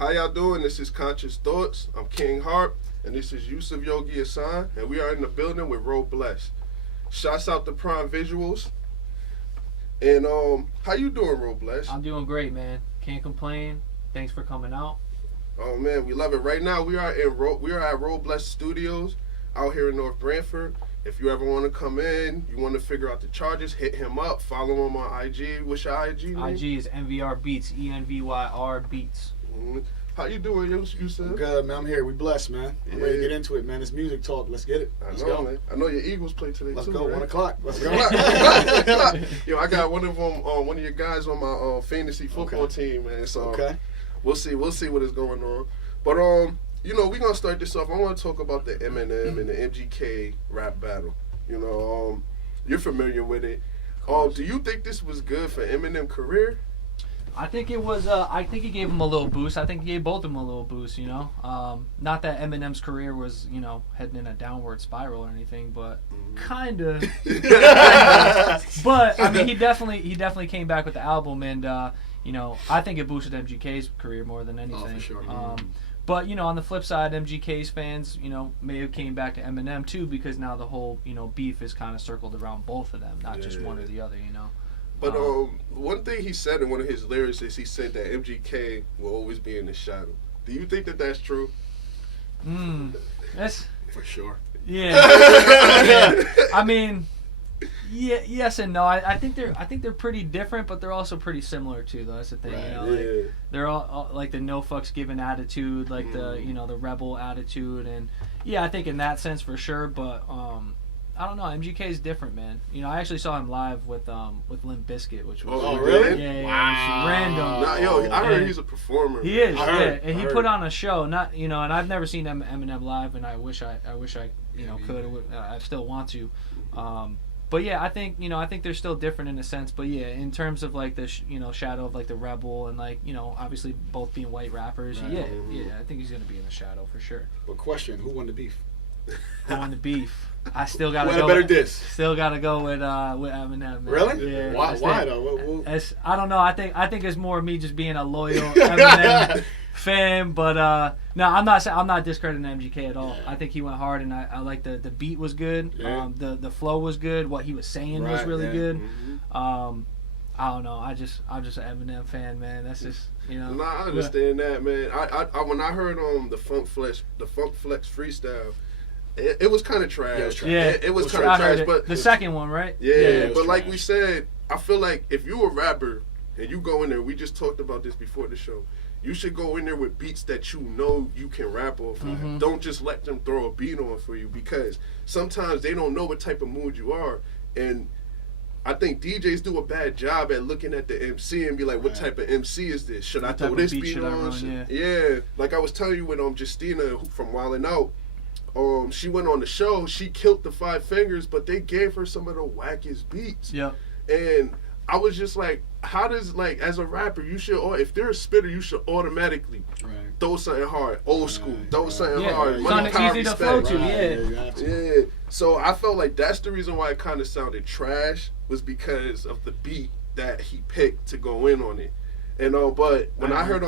How y'all doing? This is Conscious Thoughts. I'm King Harp, and this is Yusuf Yogi Hassan, and we are in the building with Ro Bless. Shouts out to Prime Visuals. And how you doing, Ro Bless? I'm doing great, man. Can't complain. Thanks for coming out. Oh man, we love it. Right now, we are at Ro Bless Studios out here in North Branford. If you ever want to come in, you want to figure out the charges, hit him up. Follow him on IG. What's your IG name? IG is NVR Beats, ENVYR Beats. How you doing, Yusuf? I'm good, man. I'm here. We blessed, man. I'm ready to get into it, man. It's music talk. Let's get it. Let's go. Man. I know your Eagles play today Let's too. go. Right? 1 o'clock. Let's go. Yo, I got one of them, one of your guys on my fantasy football team, man. So we'll see what is going on. But you know, we're gonna start this off. I want to talk about the Eminem and the MGK rap battle. You know, you're familiar with it. Do you think this was good for Eminem's career? I think it was. I think he gave him a little boost. I think he gave both of them a little boost. You know, not that Eminem's career was, you know, heading in a downward spiral or anything, but kind of. But I mean, he definitely came back with the album, and you know, I think it boosted MGK's career more than anything. Oh, for sure. But, you know, on the flip side, MGK's fans, you know, may have came back to Eminem, too, because now the whole, you know, beef is kind of circled around both of them, not just one or the other, you know. But one thing he said in one of his lyrics is he said that MGK will always be in the shadow. Do you think that that's true? That's... For sure. Yeah. I mean... Yeah, yes and no. I think they're pretty different, but they're also pretty similar too. Though that's the thing, you know. Like, they're all like the no fucks given attitude, like the, you know, the rebel attitude, and yeah, I think in that sense for sure. But I don't know. MGK is different, man. You know, I actually saw him live with Limp Bizkit, which was really? Yeah, wow. Random. Nah, yo, I heard he's a performer. He is, I he put on a show. Not, you know, and I've never seen Eminem live, and I wish I you know could. I still want to. But yeah, I think they're still different in a sense. But yeah, in terms of like the you know, shadow of like the rebel and like, you know, obviously both being white rappers. Right. Yeah, I think he's gonna be in the shadow for sure. But question: who won the beef? Who won the beef? I still gotta go. Better diss? Still gotta go with Eminem. Man. Really? Yeah. Why though? I don't know. I think it's more me just being a loyal Eminem fan. But no, I'm not discrediting MGK at all. I think he went hard, and I like the beat was good. Yeah. The flow was good. What he was saying was really good. I don't know. I'm just an Eminem fan, man. That's just, you know. Nah, I understand that, man. I when I heard the Funk Flex freestyle, it was kind of trash. Yeah, it was trash. Yeah, it was kind of trash. But the second one, right? Yeah, but trash. like we said, I feel like if you a rapper and you go in there, we just talked about this before the show. You should go in there with beats that you know you can rap off of. Don't just let them throw a beat on for you, because sometimes they don't know what type of mood you are. And I think DJs do a bad job at looking at the MC and be like, what type of MC is this? Should I throw this beat on? Yeah. Like I was telling you with Justina from Wildin' Out, she went on the show, she killed the Five Fingers, but they gave her some of the wackest beats. Yep. And I was just like, how does, like, as a rapper, you should, if they're a spitter, you should automatically throw something hard, old school, throw something hard, money, power, easy respect. to flow to, Yeah. So I felt like that's the reason why it kind of sounded trash, was because of the beat that he picked to go in on it. And but when I heard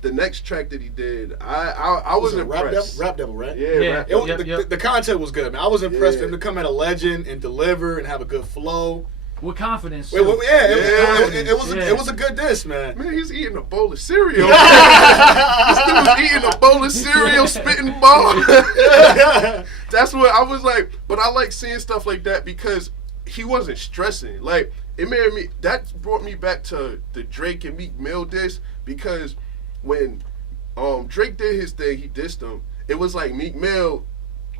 the next track that he did, I was impressed. Rap Devil, right? Yeah. The content was good, man. I was impressed for him to come at a legend and deliver and have a good flow. With confidence. It was a good diss, man. Man, he's eating a bowl of cereal. This dude was eating a bowl of cereal, spitting ball. That's what I was like. But I like seeing stuff like that because he wasn't stressing. Like, that brought me back to the Drake and Meek Mill diss, because when Drake did his thing, he dissed him. It was like Meek Mill,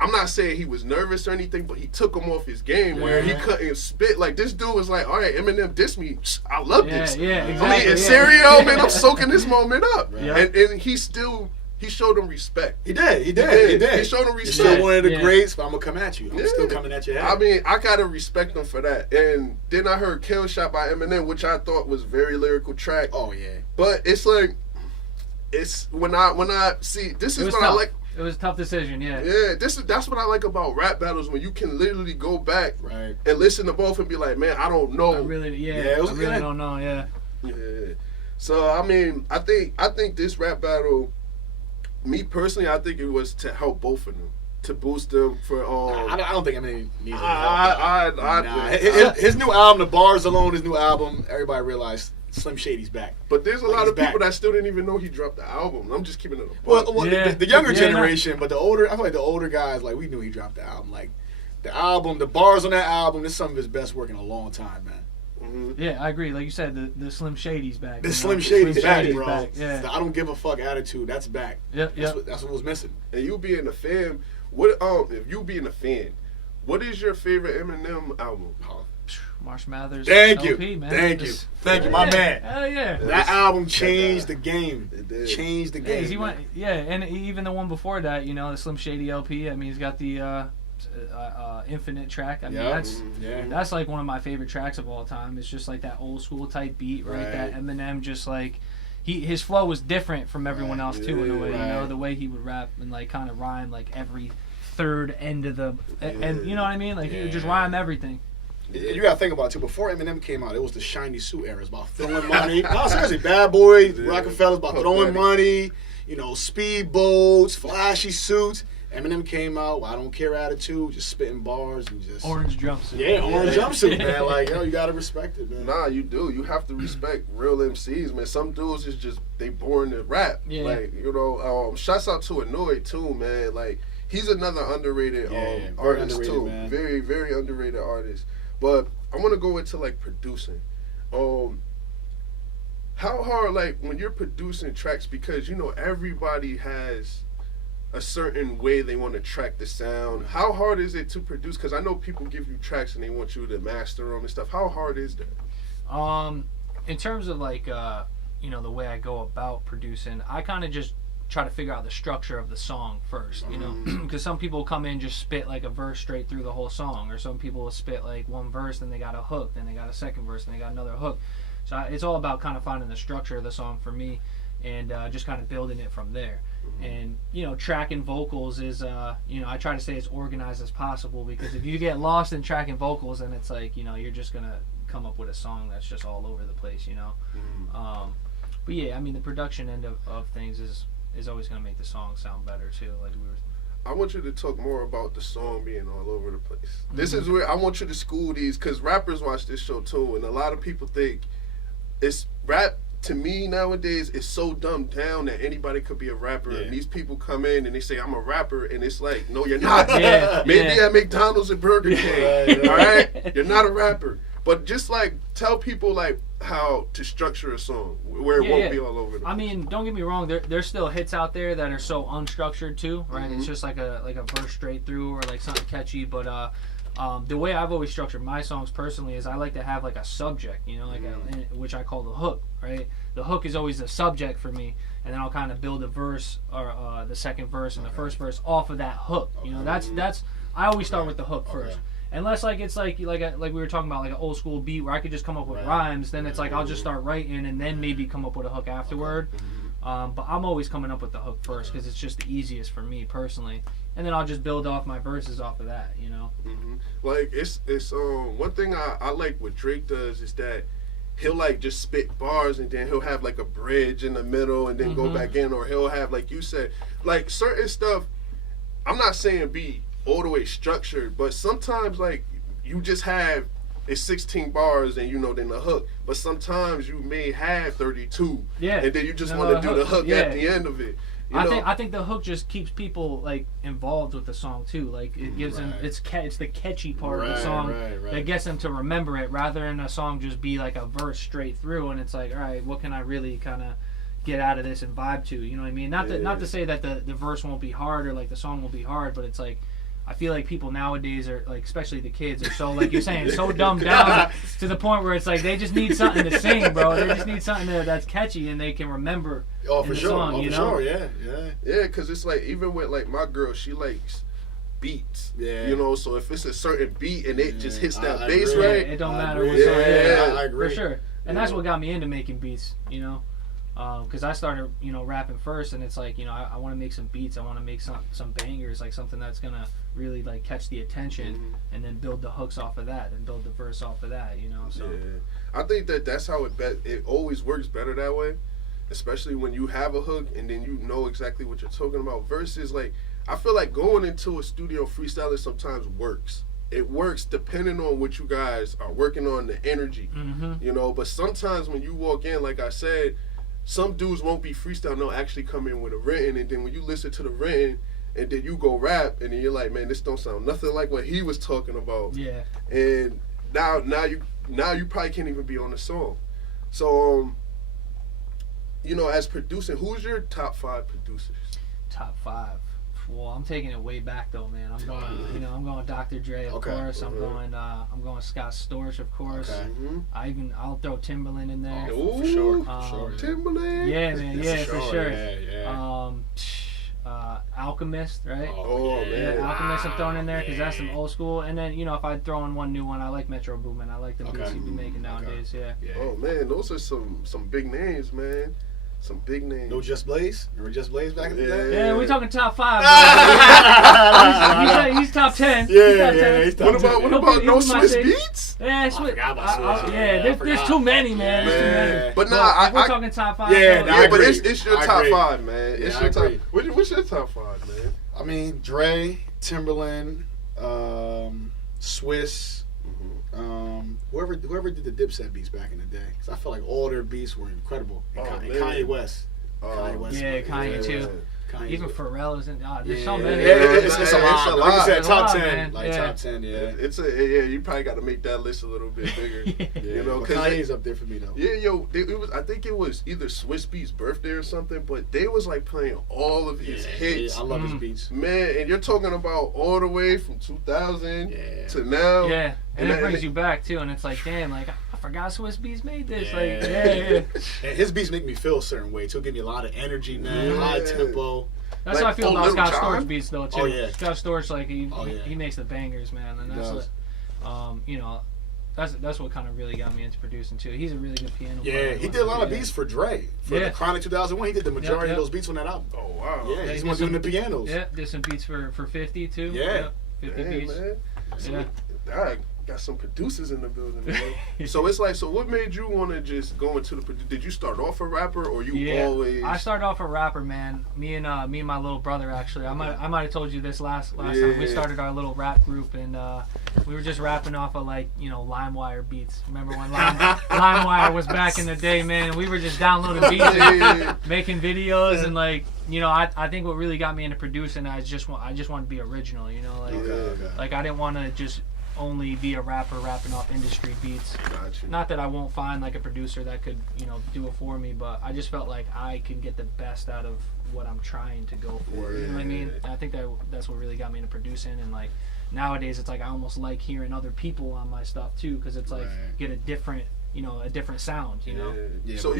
I'm not saying he was nervous or anything, but he took him off his game where he couldn't spit. Like, this dude was like, all right, Eminem dissed me. I love this. Yeah, exactly. I'm eating cereal, man. I'm soaking this moment up. Right. And he showed him respect. He did. He showed him respect. You're still one of the greats, but I'm going to come at you. I'm still coming at your head. I mean, I got to respect him for that. And then I heard Kill Shot by Eminem, which I thought was a very lyrical track. Oh, yeah. But it's like, when I see, this is what I like. It was a tough decision, yeah. Yeah, that's what I like about rap battles, when you can literally go back and listen to both and be like, man, I don't know. I really don't know, yeah. Yeah. So I mean, I think this rap battle, me personally, I think it was to help both of them, to boost them for. I don't think Eminem needs I his new album, The Bars Alone, his new album. Everybody realized Slim Shady's back. But there's a lot of people back. that still didn't even know he dropped the album. I'm just keeping it a Well, Yeah. the younger Yeah, generation, but the older, I feel like the older guys, like we knew he dropped the album. Like the album, the bars on that album, this is some of his best work in a long time, man. Yeah, I agree. Like you said, the Slim Shady's back. The you know? Slim Shady's back, Shady's bro. back, yeah. The I don't give a fuck attitude, that's back. Yep, yep. That's what was missing. And you being a fan, what if you being a fan, what is your favorite Eminem album? Marsh Mathers. Thank you, LP, man. thank you, Just- thank you, my yeah, man. Hell yeah. That album changed the game. It did. Changed the Yeah, game. 'cause he man. went, yeah, and even the one before that, you know, the Slim Shady LP. I mean, he's got the Infinite track. I mean, Yeah. that's that's like one of my favorite tracks of all time. It's just like that old school type beat, right? That Eminem just like his flow was different from everyone else too in a way. You know, the way he would rap and like kind of rhyme like every third end of the and you know what I mean? Like he would just rhyme everything. You gotta think about it too. Before Eminem came out, it was the shiny suit era. It's about throwing money. No, seriously, Bad Boy, Rockefellers about throwing money. You know, speedboats, flashy suits. Eminem came out, I don't care attitude, just spitting bars and just Orange jumpsuit. Yeah, orange jumpsuit, man. Like, yo, you gotta respect it, man. Nah, you do. You have to respect real MCs, man. Some dudes is just they born to rap. Yeah. Like, you know, shouts out to Annoyed too, man. Like, he's another underrated very artist underrated, too. man. Very, very underrated artist. But I want to go into like producing. How hard, like, when you're producing tracks, because you know everybody has a certain way they want to track the sound. How hard is it to produce? Because I know people give you tracks and they want you to master them and stuff. How hard is that? In terms of like you know, the way I go about producing, I kind of just try to figure out the structure of the song first, you know, because some people come in just spit like a verse straight through the whole song, or some people will spit like one verse, then they got a hook, then they got a second verse, then they got another hook. So it's all about kind of finding the structure of the song for me, and just kind of building it from there. And you know, tracking vocals is you know, I try to stay as organized as possible, because if you get lost in tracking vocals, then it's like, you know, you're just gonna come up with a song that's just all over the place, you know. But yeah, I mean, the production end of things is always gonna make the song sound better too. Like we were. I want you to talk more about the song being all over the place. This is where I want you to school these, because rappers watch this show too, and a lot of people think it's rap. To me nowadays, it's so dumbed down that anybody could be a rapper, and these people come in and they say I'm a rapper, and it's like, no, you're not. Maybe at McDonald's and Burger King, all right? You're not a rapper. But just like tell people like how to structure a song where it won't be all over. I mean, don't get me wrong. There's still hits out there that are so unstructured too, right? It's just like a verse straight through or like something catchy. But the way I've always structured my songs personally is I like to have like a subject, you know, like which I call the hook, right? The hook is always the subject for me, and then I'll kind of build a verse or the second verse and the first verse off of that hook. You know, that's I always start with the hook first. Unless like it's like we were talking about, like an old school beat where I could just come up with rhymes, then it's like I'll just start writing and then maybe come up with a hook afterward. But I'm always coming up with the hook first because it's just the easiest for me personally, and then I'll just build off my verses off of that, you know. Like it's one thing I like what Drake does is that he'll like just spit bars and then he'll have like a bridge in the middle and then go back in, or he'll have, like you said, like certain stuff. I'm not saying be all the way structured, but sometimes like you just have it's 16 bars and you know then the hook, but sometimes you may have 32 and then you just want to do the hook at the end of it. I think the hook just keeps people like involved with the song too. Like it gives them it's the catchy part of the song that gets them to remember it, rather than a song just be like a verse straight through and it's like, all right, what can I really kind of get out of this and vibe to? You know what I mean? Not to say that the verse won't be hard or like the song will be hard, but it's like I feel like people nowadays are like, especially the kids, are so, like you're saying, so dumbed down to the point where it's like they just need something to sing, bro. They just need something that's catchy and they can remember. Oh, for sure. Song, you know? Yeah. Yeah, because it's like, even with like my girl, she likes beats. Yeah. You know, so if it's a certain beat and it just hits that bass right, it don't matter what song. I agree. For sure. And that's what got me into making beats, you know. Because I started, rapping first, and it's like, I want to make some beats, I want to make some bangers, like something that's gonna really like catch the attention, and then build the hooks off of that, and build the verse off of that, So I think that's how it always works better that way, especially when you have a hook and then you know exactly what you're talking about. Versus like, I feel like going into a studio freestyling sometimes works. It works depending on what you guys are working on, the energy, But sometimes when you walk in, like I said, some dudes won't be freestyle. They'll actually come in with a written, and then when you listen to the written, and then you go rap, and then you're like, man, this don't sound nothing like what he was talking about. Yeah. And now you probably can't even be on the song. So, as producing, who's your top 5 producers? Top 5. Well, I'm taking it way back though, man. I'm going, I'm going Dr. Dre, of course. I'm going Scott Storch, of course. Okay. I'll throw Timberland in there. Ooh, for sure. Timberland. Yeah, man. Yeah, for sure. Yeah. Alchemist, right? Oh, man. Yeah, Alchemist I'm throwing in there because that's some old school. And then, if I throw in one new one, I like Metro Boomin. I like the beats he be making nowadays. Yeah. Oh man, those are some big names, man. Some big names. No Just Blaze? Remember Just Blaze back in the day? Yeah, we're talking top 5. He's top 10. He's top 10. What about No Swiss Beats? Yeah, Swiss. I forgot about Swiss. There's too many, man. There's too many. But nah, we're talking top 5. But it's your top 5, man. It's your top. What's your top 5, man? I mean, Dre, Timberland, Swiss, whoever did the Dipset beats back in the day. Because I feel like all their beats were incredible. And Kanye West. Yeah, Kanye too. Kanye Even Pharrell is in. There's so many. It's a lot. Like you said, top 10. Man. Like top 10, yeah. You probably got to make that list a little bit bigger. Because Kanye's up there for me though. Yeah, I think it was either Swiss Beats' birthday or something, but they was like playing all of his hits. Yeah, I love his beats. Man, and you're talking about all the way from 2000 to now. Yeah, and it brings you back too, and it's like, damn, like I forgot Swiss Beats made this. And his beats make me feel a certain way too. Give me a lot of energy, man. High tempo. That's how I feel about Scott Storch beats though too. Oh yeah. Scott Storch, like he makes the bangers, man, and that's that's what kind of really got me into producing too. He's a really good piano player. Yeah, he did a lot of beats for Dre. For the Chronic 2001, he did the majority of those beats on that album. Oh wow. Yeah, he's one doing the pianos. Yeah, did some beats for 50 too. Yeah. 50 beats. Man. I got some producers in the building, man. So it's like, so what made you want to just go into the? Did you start off a rapper, or you always? I started off a rapper, man. Me and my little brother actually. I might have told you this last time. We started our little rap group, and we were just rapping off of like LimeWire beats. Remember when LimeWire was back in the day, man? We were just downloading beats, and making videos, and like. I think what really got me into producing, I just want to be original, like I didn't want to just only be a rapper rapping off industry beats. Gotcha. Not that I won't find like a producer that could, do it for me, but I just felt like I can get the best out of what I'm trying to go for. You know what I mean? And I think that's what really got me into producing, and like nowadays it's like I almost like hearing other people on my stuff too, because it's like get a different sound, Yeah, so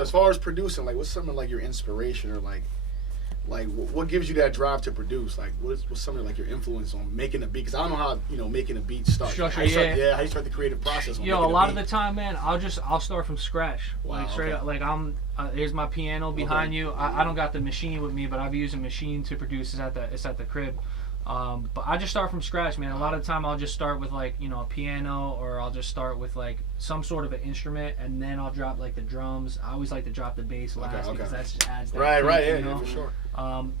as far as producing, like what's something like your inspiration or like what gives you that drive to produce? Like what's something like your influence on making a beat? Because I don't know how making a beat starts. How you start the creative process. A lot of the time, man, I'll start from scratch. Wow, like straight up. Like here's my piano behind you. I don't got the machine with me, but I've used a machine to produce. It's at the crib. But I just start from scratch, man. A lot of the time I'll just start with like, a piano, or I'll just start with like some sort of an instrument, and then I'll drop like the drums. I always like to drop the bass last because that just adds that yeah, for sure.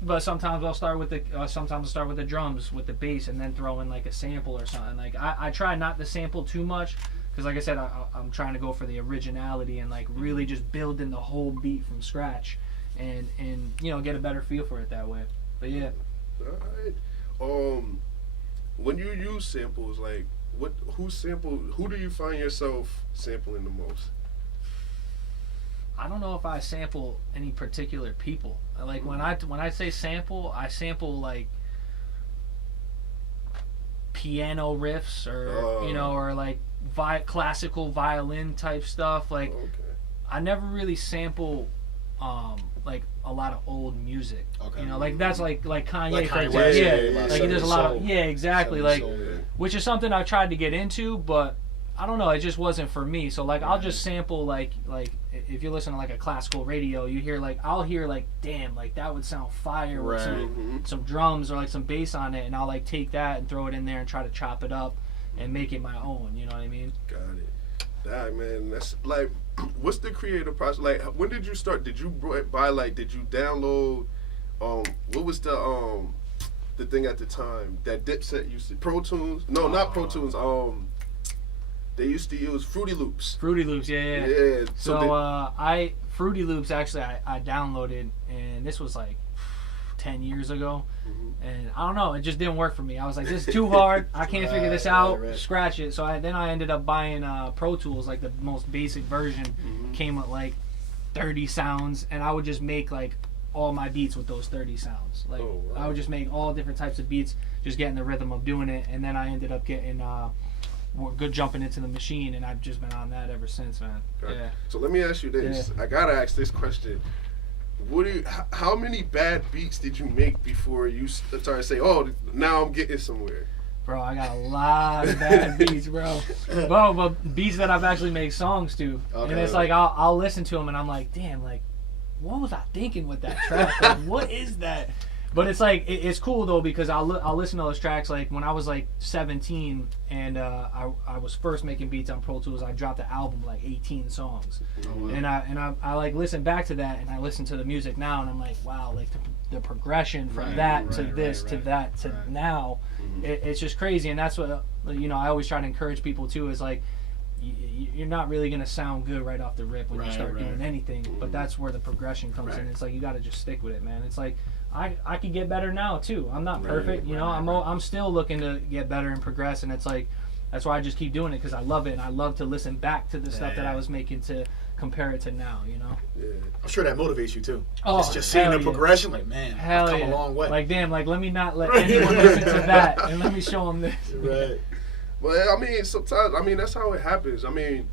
But sometimes I'll start with the drums with the bass, and then throw in like a sample or something. Like I try not to sample too much, because like I said, I'm trying to go for the originality and like really just building the whole beat from scratch, and get a better feel for it that way. But yeah. All right. When you use samples, like who do you find yourself sampling the most? I don't know if I sample any particular people. Like when I say sample, I sample like piano riffs, or or like classical violin type stuff. Like I never really sample like a lot of old music. Like that's like Kanye, for example. Like he does a lot of exactly. Like which is something I tried to get into, but I don't know, it just wasn't for me. So like I'll just sample like if you listen to like a classical radio, you hear like I'll hear like damn like that would sound fire with some drums or like some bass on it, and I'll like take that and throw it in there and try to chop it up and make it my own. You know what I mean? Got it. That man, that's like, what's the creative process? Like, when did you start? Did you buy like? Did you download? What was the thing at the time that Dipset used to Pro Tools? No, not Pro Tools. They used to use Fruity Loops. Fruity Loops, yeah. Yeah. So Fruity Loops actually I downloaded, and this was like 10 years ago, and I don't know, it just didn't work for me. I was like, this is too hard. I can't figure this out. Scratch it. So then I ended up buying Pro Tools, like the most basic version. Came with like 30 sounds, and I would just make like all my beats with those 30 sounds. Like I would just make all different types of beats, just getting the rhythm of doing it, and then I ended up getting good jumping into the machine, and I've just been on that ever since, man. Okay. Yeah. So let me ask you this. I gotta ask this question. How many bad beats did you make before you started to say, oh, now I'm getting somewhere? Bro, I got a lot of bad beats, bro. But beats that I've actually made songs to. Okay. And it's like, I'll listen to them and I'm like, damn, like, what was I thinking with that track? Like, what is that? But it's like, it's cool though, because I'll listen to those tracks. Like when I was like 17 and I was first making beats on Pro Tools, I dropped an album like 18 songs. Oh, wow. And I like listen back to that, and I listen to the music now, and I'm like, wow, like the progression from that to this to that to now, it's just crazy. And that's what, you know, I always try to encourage people too, is like, you're not really going to sound good right off the rip when you start doing anything, but that's where the progression comes in. It's like, you got to just stick with it, man. It's like, I can get better now too. I'm not perfect, you know. I'm still looking to get better and progress, and it's like, that's why I just keep doing it, because I love it, and I love to listen back to the stuff that I was making to compare it to now, you know. Yeah. I'm sure that motivates you too. Oh, just seeing the progression, like, man, I've come a long way. Like, damn, like, let me not let anyone listen to that, and let me show them this. Right. Well, I mean, sometimes, I mean, that's how it happens. I mean,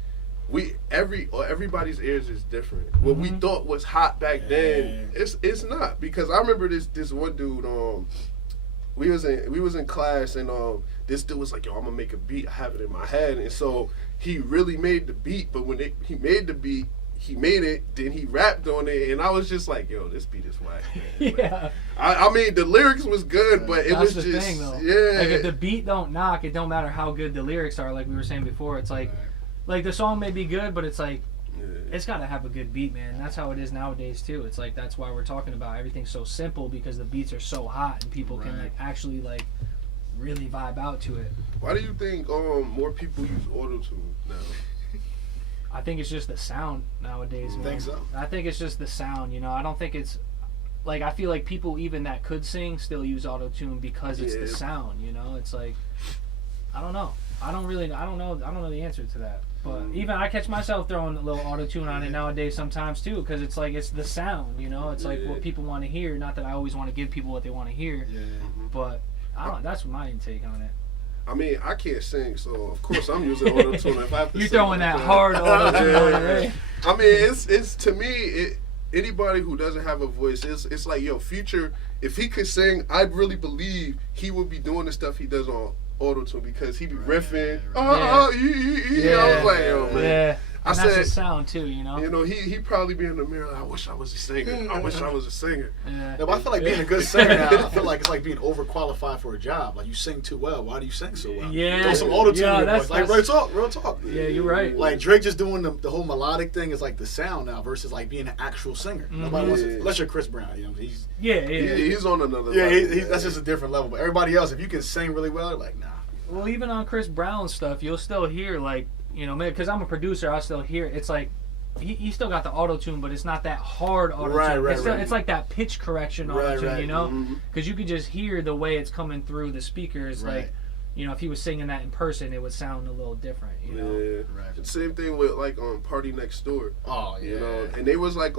everybody's ears is different. What we thought was hot back then, it's not. Because I remember this one dude. We was in class, and this dude was like, "Yo, I'm gonna make a beat. I have it in my head." And so he really made the beat. But when he made the beat, he made it. Then he rapped on it, and I was just like, "Yo, this beat is whack." Yeah. I mean, the lyrics was good, but it was the just thing, though. Yeah. Like if the beat don't knock, it don't matter how good the lyrics are. Like we were saying before, it's like. Like, the song may be good, but it's like, it's got to have a good beat, man. That's how it is nowadays, too. It's like, that's why we're talking about everything's so simple, because the beats are so hot and people can, like, actually, like, really vibe out to it. Why do you think more people use auto-tune now? I think it's just the sound nowadays, man. I think so. I think it's just the sound, you know. I don't think it's, like, I feel like people even that could sing still use auto-tune because it's the sound, you know. It's like, I don't know. I don't know the answer to that. But even I catch myself throwing a little auto-tune on it nowadays sometimes too, because it's like, it's the sound, you know. It's like what people want to hear. Not that I always want to give people what they want to hear, but I don't know. That's my intake on it. I mean, I can't sing, so of course I'm using auto-tune. If I have to You're throwing that hard auto-tune on it, right? I mean, it's to me, anybody who doesn't have a voice, it's like, yo, Future, if he could sing, I'd really believe he would be doing the stuff he does on auto-tune, because he be riffing. I was like, yo, man. Yeah. And that's the sound too, you know. You know, he probably be in the mirror like, I wish I was a singer. I wish I was a singer. Yeah, but I feel like being a good singer now, I feel like it's like being overqualified for a job. Like, you sing too well. Why do you sing so well? Yeah. Throw some auto-tune in your voice. Like, real talk. Yeah, you're right. Like, Drake just doing the whole melodic thing is like the sound now versus like being an actual singer. Nobody wants to, unless you're Chris Brown. You know, he's on another level. Yeah, that's just a different level. But everybody else, if you can sing really well, they're like, nah. Well, even on Chris Brown stuff, you'll still hear, like, you know, because I'm a producer, I still hear it's like he still got the auto-tune, but it's not that hard auto-tune. It's like that pitch correction auto-tune, you know? Because you could just hear the way it's coming through the speakers. Like, you know, if he was singing that in person, it would sound a little different, you know? Yeah. Same thing with, like, Party Next Door. Oh, yeah. You know, and they was like,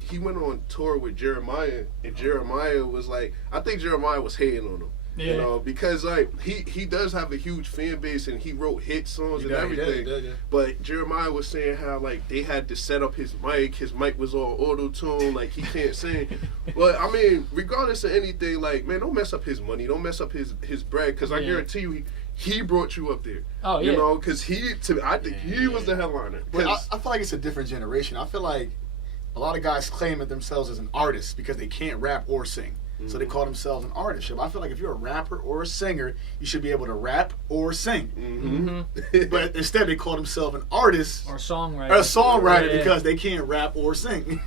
he went on tour with Jeremiah, and Jeremiah was like, I think Jeremiah was hating on him. You know, because like he does have a huge fan base, and he wrote hit songs and everything. He did. But Jeremiah was saying how like they had to set up his mic. His mic was all auto-tune, like he can't sing. But I mean, regardless of anything, like, man, don't mess up his money. Don't mess up his bread, because I guarantee you he brought you up there. Oh yeah. You know, because I think he was the headliner. But I feel like it's a different generation. I feel like a lot of guys claim it themselves as an artist because they can't rap or sing. So they call themselves an artist. I feel like if you're a rapper or a singer, you should be able to rap or sing. But instead, they call themselves an artist or songwriter. Or a songwriter because they can't rap or sing.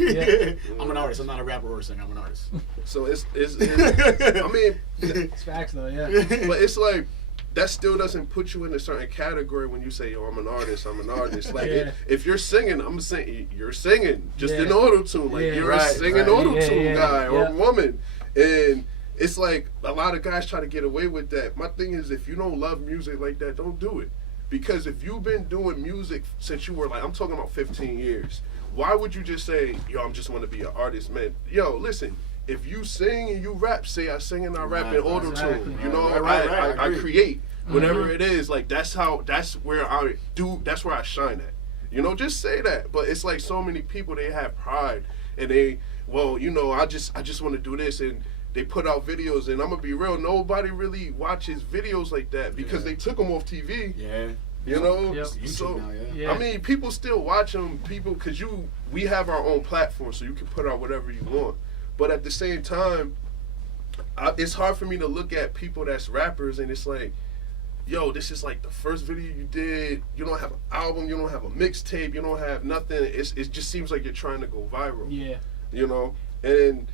I'm an artist. I'm not a rapper or a singer. I'm an artist. So it's I mean, it's facts though, yeah. But it's like that still doesn't put you in a certain category when you say, "Yo, I'm an artist. I'm an artist." Like if you're singing, I'm saying you're singing just in auto tune. Like you're a singing auto tune guy or woman. And it's like a lot of guys try to get away with that. My thing is, if you don't love music like that, don't do it. Because if you've been doing music since you were like, I'm talking about 15 years, why would you just say, yo, I'm just want to be an artist, man? Yo, listen, if you sing and you rap, say I sing and I rap in auto tune. You know, I create whatever it is. Like that's where I shine at. You know, just say that. But it's like so many people, they have pride and they, well, you know, I just want to do this, and they put out videos, and I'm gonna be real, nobody really watches videos like that because they took them off TV. You know, so I mean, people still watch them, because we have our own platform, so you can put out whatever you want. But at the same time, it's hard for me to look at people that's rappers, and it's like, yo, this is like the first video you did. You don't have an album, you don't have a mixtape, you don't have nothing. It just seems like you're trying to go viral. Yeah. You know, and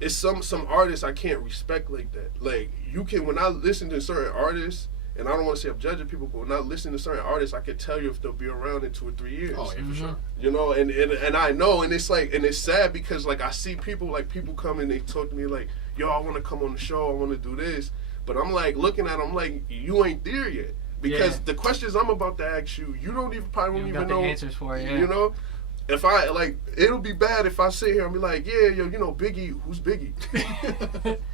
it's some artists I can't respect like that. Like you can, when I listen to certain artists, and I don't want to say I'm judging people, but when I listen to certain artists, I can tell you if they'll be around in 2 or 3 years. Oh yeah, for sure. You know, and I know, and it's like, and it's sad because like I see people come and they talk to me like, yo, I want to come on the show, I want to do this, but I'm like looking at them, I'm like, you ain't there yet, because the questions I'm about to ask you, you don't even know the answers for it. Yeah. You know. If I, like, it'll be bad if I sit here and be like, yeah, yo, you know, Biggie, who's Biggie?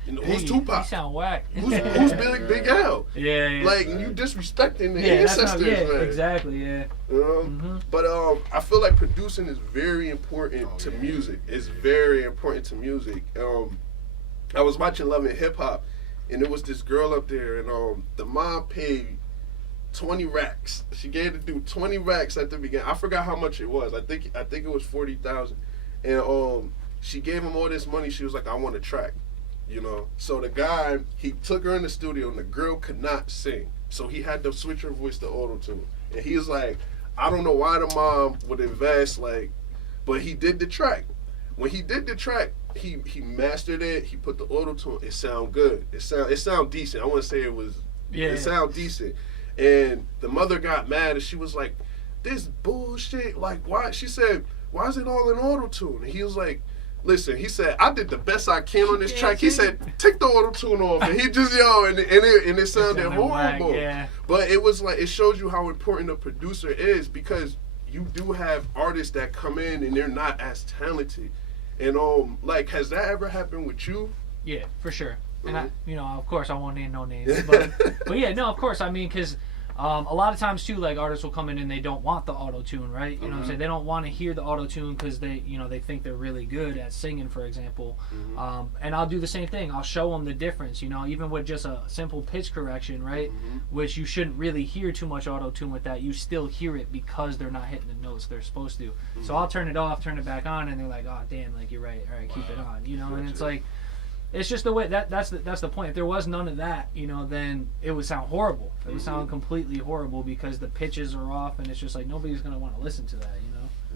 You know, who's Tupac? You sound whack. Who's Big L? Yeah. Like, you disrespecting the ancestors, man. Exactly, yeah. You know? But I feel like producing is very important to music. It's very important to music. I was watching Love and Hip Hop, and there was this girl up there, and the mom paid 20 racks. She gave the dude 20 racks at the beginning. I forgot how much it was. I think it was 40,000. And she gave him all this money. She was like, I want a track. You know. So the guy, he took her in the studio, and the girl could not sing. So he had to switch her voice to auto-tune. And he was like, I don't know why the mom would invest, like, but he did the track. When he did the track, he mastered it. He put the auto-tune. It sound good. It sound decent. I want to say it sound decent. And the mother got mad, and she was like, this bullshit, like, why? She said, why is it all in auto-tune? And he was like, listen, he said, I did the best I can on this track. He said, take the auto-tune off. And he just, and it sounded horrible. But it was like, it shows you how important a producer is, because you do have artists that come in and they're not as talented. And, like, has that ever happened with you? Yeah, for sure. And I, of course, I won't name no names, but yeah, no, of course, I mean, because a lot of times too, like artists will come in and they don't want the auto tune, right? You know what I'm saying? They don't want to hear the auto tune because they think they're really good at singing, for example. And I'll do the same thing. I'll show them the difference, even with just a simple pitch correction, right? Which you shouldn't really hear too much auto tune with that. You still hear it because they're not hitting the notes they're supposed to. So I'll turn it off, turn it back on, and they're like, oh damn, like you're right. All right, keep it on, and it's like. It's just the way that's the point. If there was none of that, then it would sound horrible. It would sound completely horrible because the pitches are off, and it's just like nobody's gonna want to listen to that,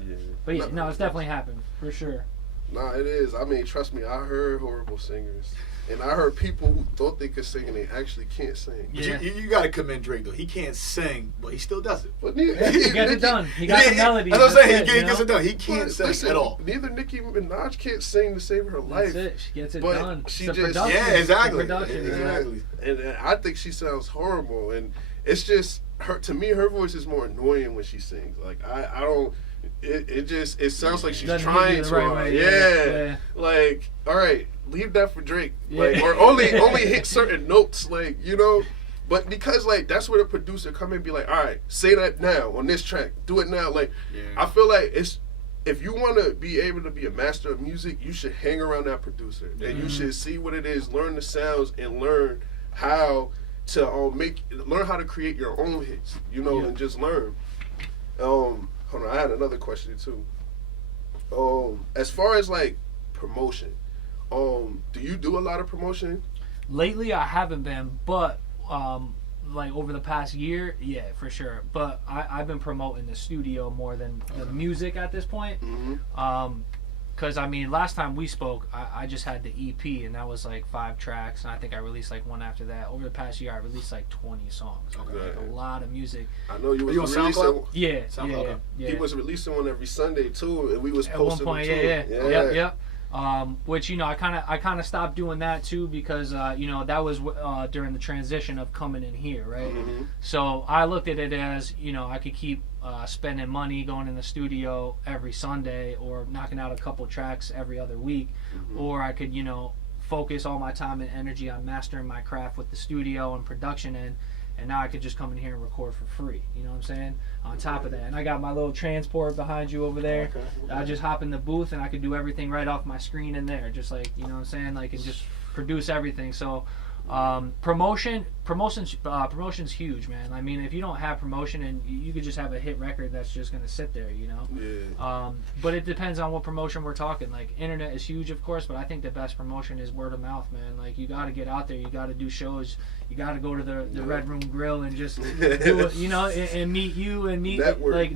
Yeah. But yeah, no, it's definitely happened for sure. Nah, it is. I mean, trust me, I heard horrible singers. And I heard people who thought they could sing and they actually can't sing. Yeah. You got to commend Drake, though. He can't sing, but he still does it. But he gets it done. He got the melody. That's what I'm saying. He gets it done. He can't sing at all. Neither Nicki Minaj can't sing to save her life. That's it. She gets it but done. She the just, production. Yeah, exactly. Exactly. And I think she sounds horrible. And it's just, to me, her voice is more annoying when she sings. Like, I don't... It sounds like she's trying to. Right way, yeah. Like, all right, leave that for Drake. Like, or only hit certain notes, like, But because like that's where the producer come in and be like, all right, say that now on this track, do it now. Like, I feel like if you want to be able to be a master of music, you should hang around that producer and you should see what it is, learn the sounds, and learn how to learn how to create your own hits, you know, and just learn. Hold on, I had another question too. As far as like promotion, do you do a lot of promotion? Lately, I haven't been, but like over the past year, yeah, for sure. But I've been promoting the studio more than the music at this point. Because, I mean, last time we spoke, I just had the EP, and that was like 5 tracks, and I think I released like one after that. Over the past year, I released like 20 songs. Okay. Like a lot of music. I know you was on releasing. SoundCloud? Yeah. He was releasing one every Sunday too, and we was At one posting point, them too. Yep. Which, you know, I kind of stopped doing that too because you know, that was during the transition of coming in here, right? So I looked at it as, you know, I could keep spending money going in the studio every Sunday or knocking out a couple tracks every other week, or I could, you know, focus all my time and energy on mastering my craft with the studio and production and now I could just come in here and record for free. You know what I'm saying? On top of that. And I got my little transport behind you over there. Okay. I just hop in the booth and I could do everything right off my screen in there. Just like, you know what I'm saying? Like, and just produce everything. So promotion's huge, man. I mean, if you don't have promotion, and you could just have a hit record that's just gonna sit there, you know. But it depends on what promotion we're talking. Like, internet is huge, of course, but I think the best promotion is word of mouth, man. Like, you got to get out there, you got to do shows, you got to go to the Red Room Grill and just do it, you know, and meet you and meet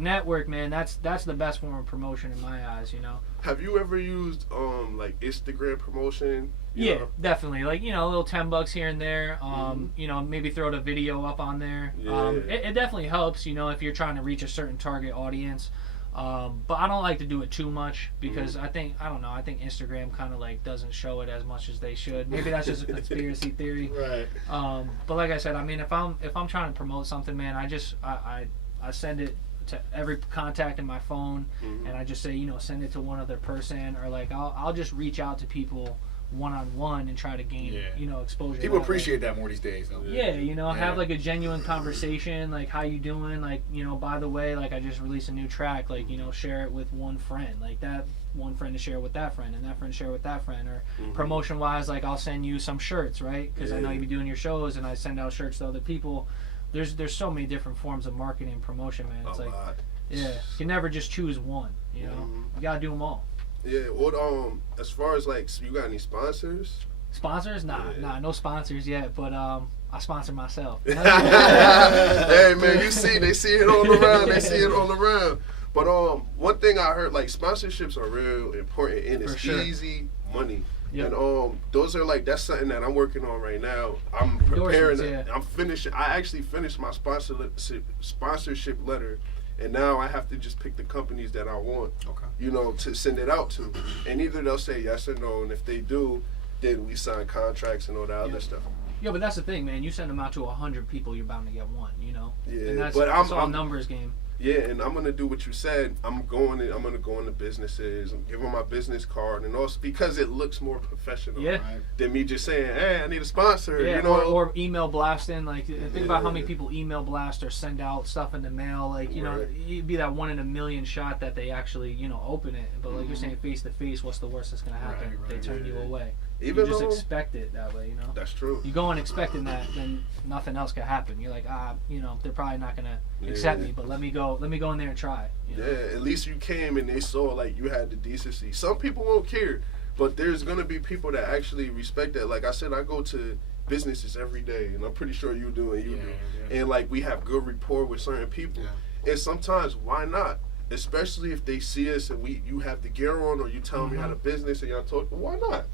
network, man. That's the best form of promotion in my eyes, you know. Have you ever used like Instagram promotion? Yeah, definitely. Like, you know, a little $10 here and there. You know, maybe throw the video up on there. It definitely helps, you know, if you're trying to reach a certain target audience. But I don't like to do it too much because I think Instagram kind of like doesn't show it as much as they should. Maybe that's just a conspiracy theory. Right. But like I said, I mean, if I'm trying to promote something, man, I send it to every contact in my phone, and I just say, you know, send it to one other person, or like I'll just reach out to people one-on-one and try to gain you know, exposure. People appreciate that more these days though. Yeah, you know, have like a genuine conversation, like, how you doing, like, you know, by the way, like, I just released a new track, like, you know, share it with one friend, like that one friend to share with that friend, and that friend to share with that friend. Or promotion wise, like, I'll send you some shirts, right, because I know you be doing your shows, and I send out shirts to other people. There's so many different forms of marketing and promotion, man. It's you can never just choose one, you know. You gotta do them all. Yeah. What as far as like, you got any sponsors? Sponsors? Nah, no sponsors yet. But I sponsor myself. Hey man, they see it all around. But one thing I heard, like, sponsorships are real important, and it's easy money. Yep. And those are like, that's something that I'm working on right now. I'm preparing. I'm finishing. I actually finished my sponsorship letter. And now I have to just pick the companies that I want, you know, to send it out to. And either they'll say yes or no, and if they do, then we sign contracts and all that other stuff. Yeah, but that's the thing, man. You send them out to 100 people, you're bound to get one, you know? Yeah, and that's but it's all numbers game. Yeah, and I'm gonna do what you said. I'm gonna go into businesses and give them my business card, and also because it looks more professional than me just saying, "Hey, I need a sponsor." Yeah, you know, or email blasting. Like, think about how many people email blast or send out stuff in the mail. Like, you know, it'd be that 1 in a million shot that they actually, you know, open it. But like you're saying, face to face, what's the worst that's gonna happen? They turn you away. Even you just expect it that way, you know. That's true. You go in expecting that, then nothing else can happen. You're like, you know, they're probably not gonna accept me, but let me go in there and try. You know? Yeah, at least you came and they saw like you had the decency. Some people won't care, but there's gonna be people that actually respect that. Like I said, I go to businesses every day, and I'm pretty sure you do, and you do. Yeah. And like, we have good rapport with certain people, and sometimes why not? Especially if they see us and you have the gear on, or you tell me how the business and y'all talk. Why not?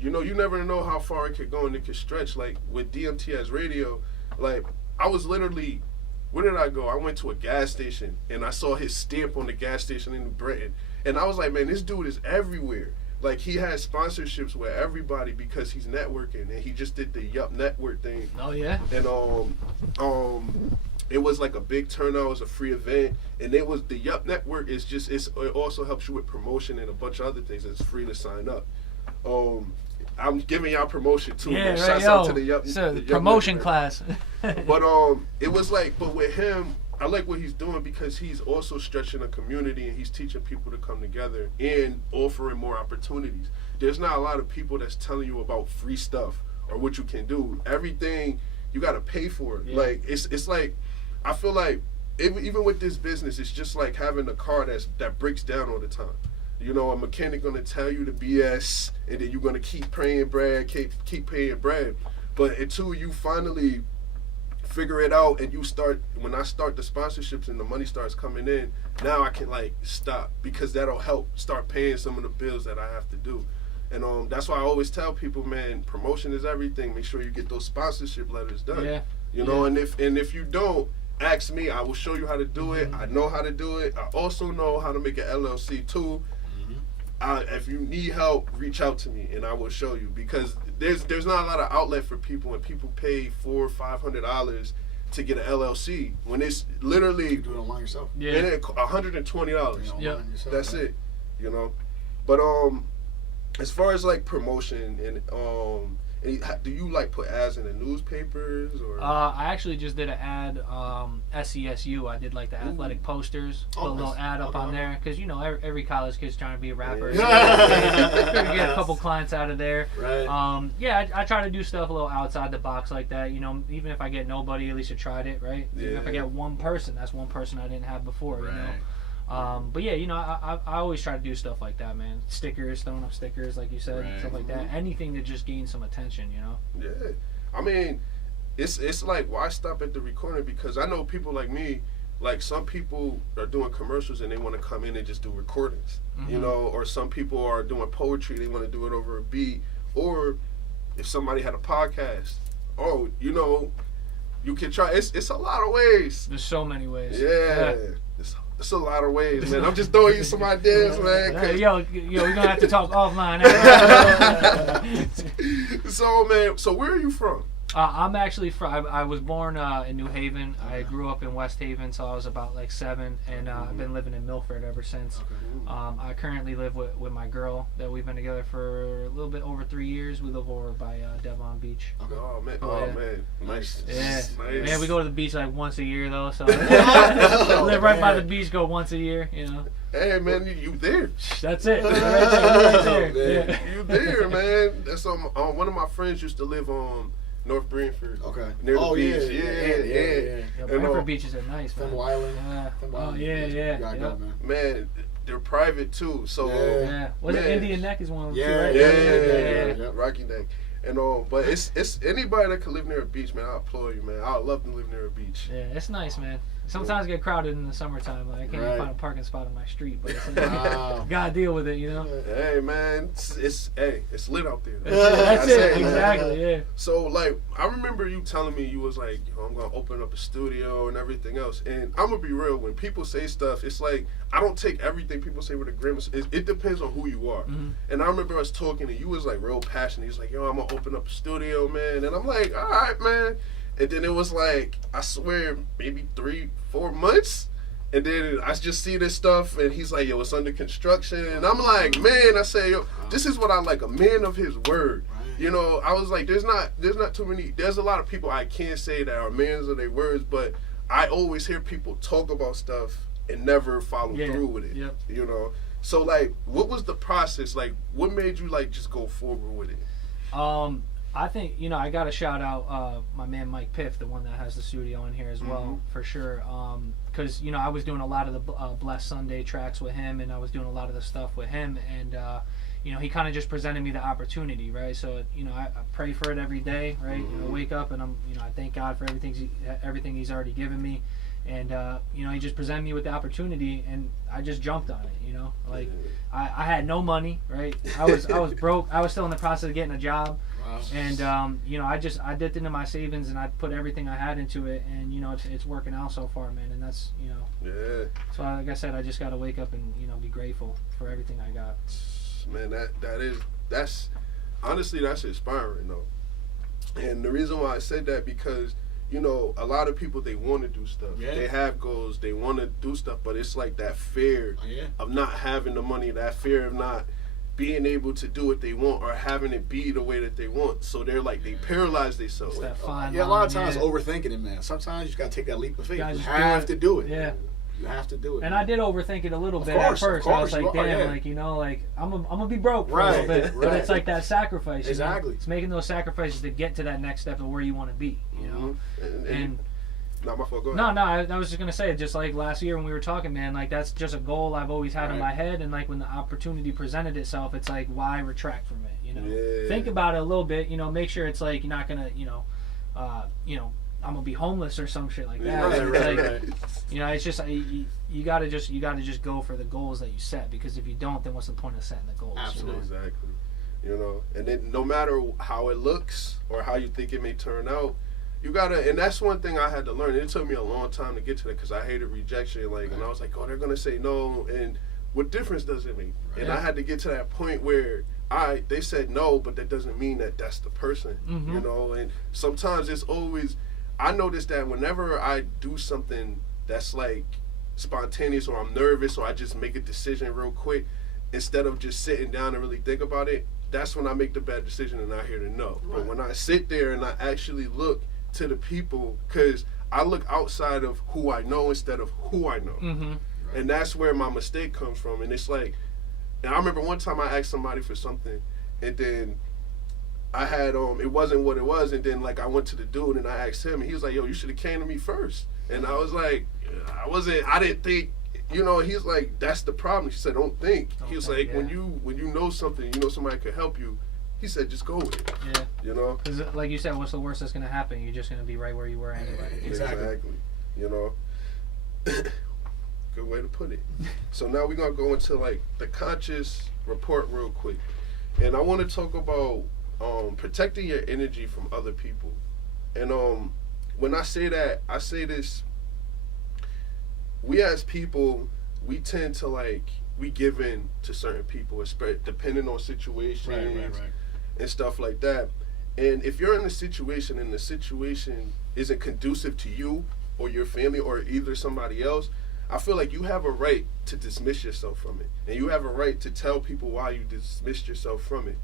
You know, you never know how far it could go and it could stretch. Like with DMTS Radio, like I was literally, where did I go? I went to a gas station and I saw his stamp on the gas station in New Britain, and I was like, man, this dude is everywhere. Like, he has sponsorships with everybody because he's networking, and he just did the Yup Network thing. Oh yeah. And it was like a big turnout. It was a free event, and it was the Yup Network is just it also helps you with promotion and a bunch of other things. It's free to sign up. I'm giving y'all promotion too. Yeah, right, Shouts out to the Yup. So the promotion Network. class. But it was like, but with him, I like what he's doing because he's also stretching a community, and he's teaching people to come together and offering more opportunities. There's not a lot of people that's telling you about free stuff or what you can do. Everything you gotta pay for it. Yeah. Like it's like I feel like even with this business, it's just like having a car that breaks down all the time. You know, a mechanic gonna tell you the BS, and then you're gonna keep paying bread, keep paying bread. But until you finally figure it out, and when I start the sponsorships and the money starts coming in, now I can like stop, because that'll help start paying some of the bills that I have to do. And that's why I always tell people, man, promotion is everything. Make sure you get those sponsorship letters done. Yeah. You know, and if you don't, ask me. I will show you how to do it. I know how to do it. I also know how to make an LLC too. If you need help, reach out to me and I will show you, because there's not a lot of outlet for people, and people pay $400 or $500 to get an LLC when it's literally You do it online yourself. Yeah. $120. Yep. That's it. You know, but as far as like promotion and do you like put ads in the newspapers or? I actually just did an ad, SESU. I did like the athletic posters, put a little ad up on there, because you know every college kid's trying to be a rapper. Yeah. So get a couple clients out of there. Right. Yeah, I try to do stuff a little outside the box like that. You know, even if I get nobody, at least I tried it, right? Even if I get one person, that's one person I didn't have before. You know. But yeah, you know, I always try to do stuff like that, man. Stickers, throwing up stickers, like you said, stuff like that. Anything to just gain some attention, you know. Yeah, I mean, it's like, why stop at the recording? Because I know people like me, like some people are doing commercials and they want to come in and just do recordings, you know, or some people are doing poetry, they want to do it over a beat, or if somebody had a podcast, you know, you can try. It's a lot of ways. There's so many ways. Yeah. It's a lot of ways, man. I'm just throwing you some ideas, man. Yo, we're gonna have to talk offline. So, man, so where are you from? I'm actually from. I was born in New Haven. I grew up in West Haven, so I was about like 7, and I've been living in Milford ever since. I currently live with my girl that we've been together for a little bit over 3 years. We live over by Devon Beach. Oh man, man, nice. Yeah, nice. Man, we go to the beach like once a year though. So live right by the beach, go once a year. You know. Hey man, you there? That's it. Right there. Yeah. You there, man? That's one of my friends used to live on North Brantford. Okay. Near the beach. Yeah, Brantford beaches are nice, man. Thimble Island. Yeah. Thimble Yeah. You gotta go, man. Man, they're private too. So yeah. Was it Indian Neck is one of them too, right? Yeah. Rocky Neck. And but it's anybody that can live near a beach, man. I applaud you, man. I would love to live near a beach. Yeah, it's nice, man. Sometimes get crowded in the summertime. Like I can't even find a parking spot on my street, but it's gotta deal with it, you know. Hey man, it's lit out there. That's it, exactly. Yeah. So like, I remember you telling me you was like, I'm gonna open up a studio and everything else. And I'm gonna be real. When people say stuff, it's like I don't take everything people say with a grain of salt. It depends on who you are. And I remember us talking, and you was like real passionate. He was like, yo, I'm gonna open up a studio, man. And I'm like, all right, man. And then it was like, I swear, maybe 3-4 months. And then I just see this stuff, and he's like, yo, it's under construction. And I'm like, man, I say, yo, this is what I like, a man of his word. You know, I was like, there's not too many, there's a lot of people I can't say that are men of their words, but I always hear people talk about stuff and never follow through with it. Yep. You know? So, like, what was the process? Like, what made you, like, just go forward with it? I think, you know, I got to shout out my man Mike Piff, the one that has the studio in here as well, for sure. Because, you know, I was doing a lot of the Blessed Sunday tracks with him, and I was doing a lot of the stuff with him. And, you know, he kind of just presented me the opportunity, right? So, you know, I pray for it every day, right? You know, wake up and I thank God for everything he's already given me. And, you know, he just presented me with the opportunity, and I just jumped on it, you know? Like, I had no money, right? I was broke. I was still in the process of getting a job. Wow. And, you know, I dipped into my savings, and I put everything I had into it, and, you know, it's working out so far, man. And that's, you know. Yeah. So, like I said, I just got to wake up and, you know, be grateful for everything I got. Man, that's honestly, that's inspiring, though. And the reason why I said that, because, you know, a lot of people, they want to do stuff. Yeah. They have goals. They want to do stuff, but it's like that fear of not having the money, that fear of not being able to do what they want or having it be the way that they want. So they're like, they paralyze themselves. A lot of times overthinking it, man. Sometimes you just got to take that leap of faith. You have to do it. Yeah. You have to do it. And I did overthink it a little bit course, at of first. course. I was like, Oh, damn, yeah. like, you know, like, I'm gonna be broke for a Right, little bit. But right. it's like that sacrifice. You Exactly. know? It's making those sacrifices to get to that next step of where you want to be, you know? And no, my fault. Go ahead. no, I was just gonna say, just like last year when we were talking, man, like that's just a goal I've always had in my head, and like when the opportunity presented itself, it's like, why retract from it? You know, think about it a little bit. You know, make sure it's like you're not gonna, you know, I'm gonna be homeless or some shit like that. Right. You know, it's just you gotta just go for the goals that you set, because if you don't, then what's the point of setting the goals? Absolutely. You know? Exactly. You know, and then no matter how it looks or how you think it may turn out, you gotta, and that's one thing I had to learn. It took me a long time to get to that because I hated rejection. Like, and I was like, oh, they're gonna say no, and what difference does it make? Right. And I had to get to that point where they said no, but that doesn't mean that that's the person. Mm-hmm. You know, and sometimes it's always. I notice that whenever I do something that's like spontaneous, or I'm nervous, or I just make a decision real quick, instead of just sitting down and really think about it, that's when I make the bad decision and I hear the no. Right. But when I sit there and I actually look to the people, because I look outside of who I know instead of who I know. Mm-hmm. And that's where my mistake comes from. And it's like, and I remember one time I asked somebody for something, and then I had it wasn't what it was, and then like I went to the dude and I asked him, and he was like, yo, you should have came to me first. And I was like, I didn't think, you know. He's like, that's the problem. He said, don't think. He was like, when you know something, you know somebody could help you, he said, just go with it. Yeah. You know? Because like you said, what's the worst that's gonna happen? You're just gonna be right where you were anyway. Exactly. You know? Good way to put it. So now we're gonna go into like the conscious report real quick. And I wanna talk about protecting your energy from other people. And when I say that, I say this, we as people, we tend to like, we give in to certain people, depending on situations Right. and stuff like that. And if you're in a situation and the situation isn't conducive to you or your family or either somebody else, I feel like you have a right to dismiss yourself from it. And you have a right to tell people why you dismissed yourself from it.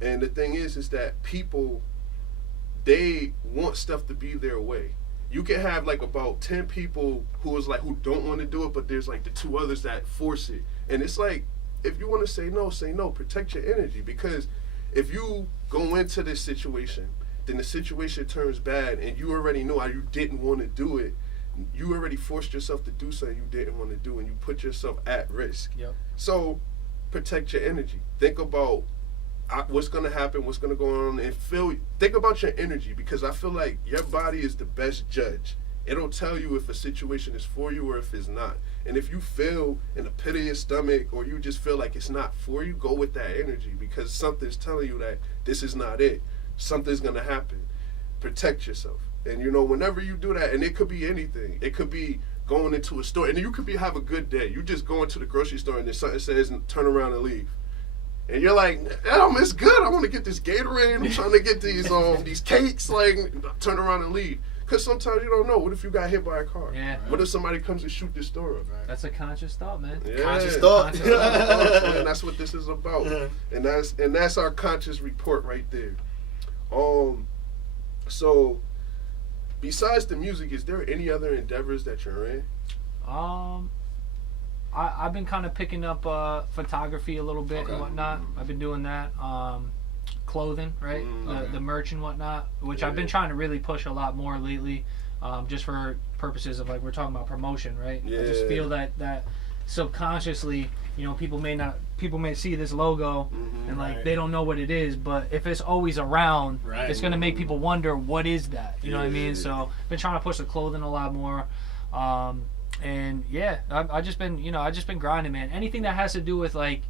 And the thing is that people, they want stuff to be their way. You can have like about 10 people who don't want to do it, but there's like the 2 others that force it. And it's like, if you want to say no, say no. Protect your energy, because if you go into this situation, then the situation turns bad, and you already know how you didn't want to do it. You already forced yourself to do something you didn't want to do, and you put yourself at risk. Yep. So protect your energy. Think about what's going to happen, what's going to go on, and think about your energy, because I feel like your body is the best judge. It'll tell you if a situation is for you or if it's not. And if you feel in the pit of your stomach, or you just feel like it's not for you, go with that energy, because something's telling you that this is not it. Something's going to happen. Protect yourself. And you know, whenever you do that, and it could be anything. It could be going into a store, and you could have a good day. You just go into the grocery store and then something says turn around and leave. And you're like, it's good. I want to get this Gatorade. I'm trying to get these cakes. Like, turn around and leave. Because sometimes you don't know. What if you got hit by a car? Yeah. What if somebody comes and shoot this store up? That's a conscious thought, man. Yeah. Conscious thought. And that's what this is about. And that's our conscious report right there. So besides the music, is there any other endeavors that you're in? I've been kind of picking up photography a little bit and whatnot. I've been doing that. Clothing, right? The merch and whatnot, which I've been trying to really push a lot more lately, just for purposes of, like, we're talking about promotion, right? Yeah. I just feel that subconsciously, you know, people may see this logo and like they don't know what it is, but if it's always around, it's gonna make people wonder, what is that? You know what I mean? So I've been trying to push the clothing a lot more. And yeah, I just been grinding, man. Anything that has to do with like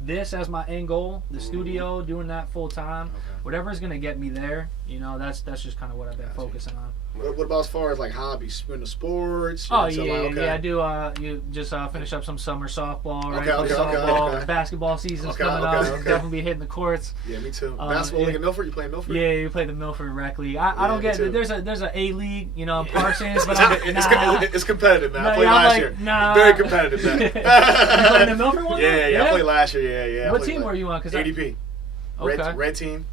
this as my end goal, the studio, doing that full time, whatever's gonna get me there, you know, that's just kind of what I've been focusing on. What about as far as like hobbies? You into sports? Oh yeah, I do. You just finish up some summer softball, right? Softball. Basketball season's coming up. Definitely be hitting the courts. Yeah, me too. Basketball league in Milford. You playing Milford? Yeah, you play the Milford Rec League. I don't get it. There's a A league, you know, Parsons, but it's competitive, man. I played last year. Very competitive, man. You played the Milford one? Yeah. I played last year. Yeah. What team were you on? ADP. Okay. Red team.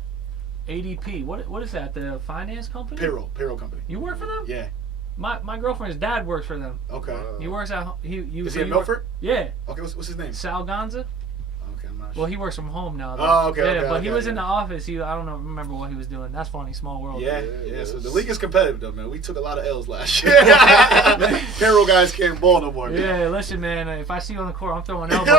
ADP. What is that? The finance company? Payroll company. You work for them? Yeah. My girlfriend's dad works for them. Okay. He works at Is he in Milford? Yeah. Okay, what's his name? Sal Gonza. Okay, I'm not sure. Well, he works from home now. Though. Oh, okay, Yeah, okay, but okay, he was in yeah. the office. I don't know, remember what he was doing. That's funny. Small world. Yeah. Yeah, So the yes. league is competitive though, man. We took a lot of L's last year. Payroll guys can't ball no more. Man. Yeah, listen, man. If I see you on the court, I'm throwing elbows.